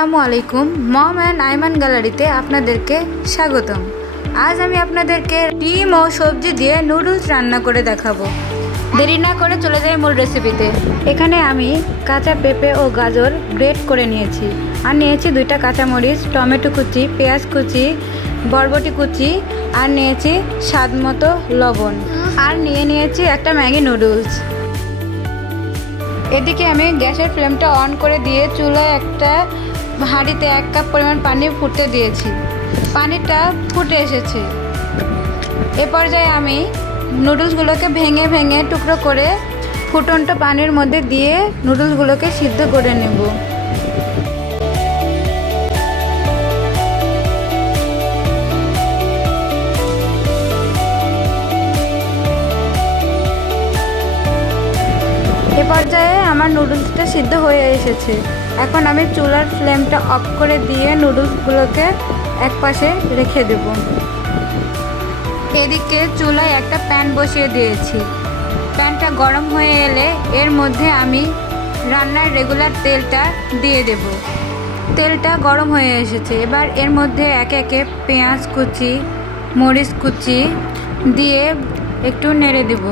আসসালামু আলাইকুম। মম অ্যান্ড আইমান গ্যালারিতে আপনাদেরকে স্বাগতম। আজ আমি আপনাদেরকে ডিম ও সবজি দিয়ে নুডলস রান্না করে দেখাবো। দেরি না করে চলে যাই মূল রেসিপিতে। এখানে আমি কাঁচা পেঁপে ও গাজর গ্রেট করে নিয়েছি, আর নিয়েছি 2টা কাঁচামরিচ, টমেটো কুচি, পেঁয়াজ কুচি, বরবটি কুচি, আর নিয়েছি স্বাদ মতো লবণ, আর নিয়েছি একটা ম্যাগি নুডলস। এদিকে আমি গ্যাসের ফ্লেমটা অন করে দিয়ে চুলায় একটা হাঁড়িতে 1 কাপ পরিমাণ পানি ফুটতে দিয়েছি। পানিটা ফুটে এসেছে। এ পর্যায়ে আমি নুডলসগুলোকে ভেঙে ভেঙে টুকরো করে ফুটন্ত পানির মধ্যে দিয়ে নুডলসগুলোকে সিদ্ধ করে নেব। এ পর্যায়ে আমার নুডলসটা সিদ্ধ হয়ে এসেছে। এখন আমি চুলার ফ্লেমটা অফ করে দিয়ে নুডলসগুলোকে একপাশে রেখে দেব। এদিকে চুলায় একটা প্যান বসিয়ে দিয়েছি। প্যানটা গরম হয়ে এলে এর মধ্যে আমি রান্নার রেগুলার তেলটা দিয়ে দেব। তেলটা গরম হয়ে এসেছে। এবার এর মধ্যে একে একে পেঁয়াজ কুচি, মরিচ কুচি দিয়ে একটু নেড়ে দেব।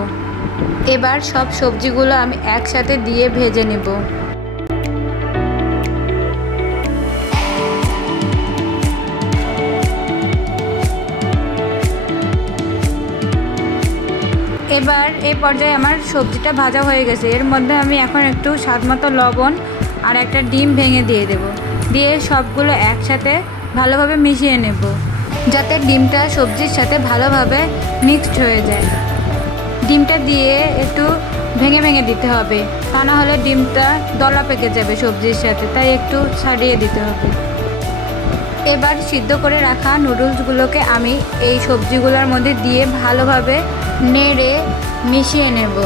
এবার সব সবজিগুলো আমি একসাথে দিয়ে ভেজে নেব। এবার এই পর্যায়ে আমার সবজিটা ভাজা হয়ে গেছে। এর মধ্যে আমি এখন একটু স্বাদমতো লবণ আর একটা ডিম ভেঙে দিয়ে দেব। দিয়ে সবগুলো একসাথে ভালোভাবে মিশিয়ে নেব, যাতে ডিমটা সবজির সাথে ভালোভাবে মিক্সড হয়ে যায়। ডিমটা দিয়ে একটু ভেঙে ভেঙে দিতে হবে, তা না হলে ডিমটা দলা পেকে যাবে সবজির সাথে, তাই একটু ছাড়িয়ে দিতে হবে। এবার সিদ্ধ করে রাখা নুডলসগুলোকে আমি এই সবজিগুলোর মধ্যে দিয়ে ভালোভাবে নেড়ে মিশিয়ে নেব।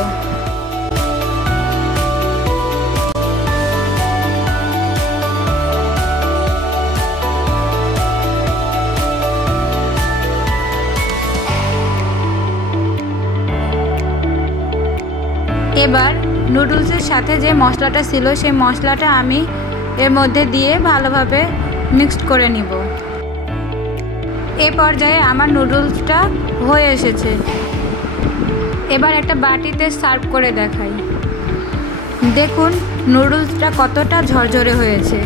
এবার নুডলসের সাথে যে মশলাটা ছিল সেই মশলাটা আমি এর মধ্যে দিয়ে ভালোভাবে মিক্সড করে নিব। এই পর্যায়ে আমার নুডলসটা হয়ে এসেছে। এবার একটা বাটিতে সার্ভ করে দেখাই। দেখুন নুডলসটা কতটা ঝরঝরে হয়েছে।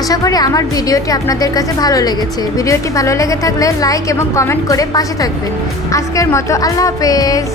আশা করি আমার ভিডিওটি আপনাদের কাছে ভালো লেগেছে। ভিডিওটি ভালো লেগে থাকলে লাইক এবং কমেন্ট করে পাশে থাকবেন। আজকের মতো আল্লাহ হাফেজ।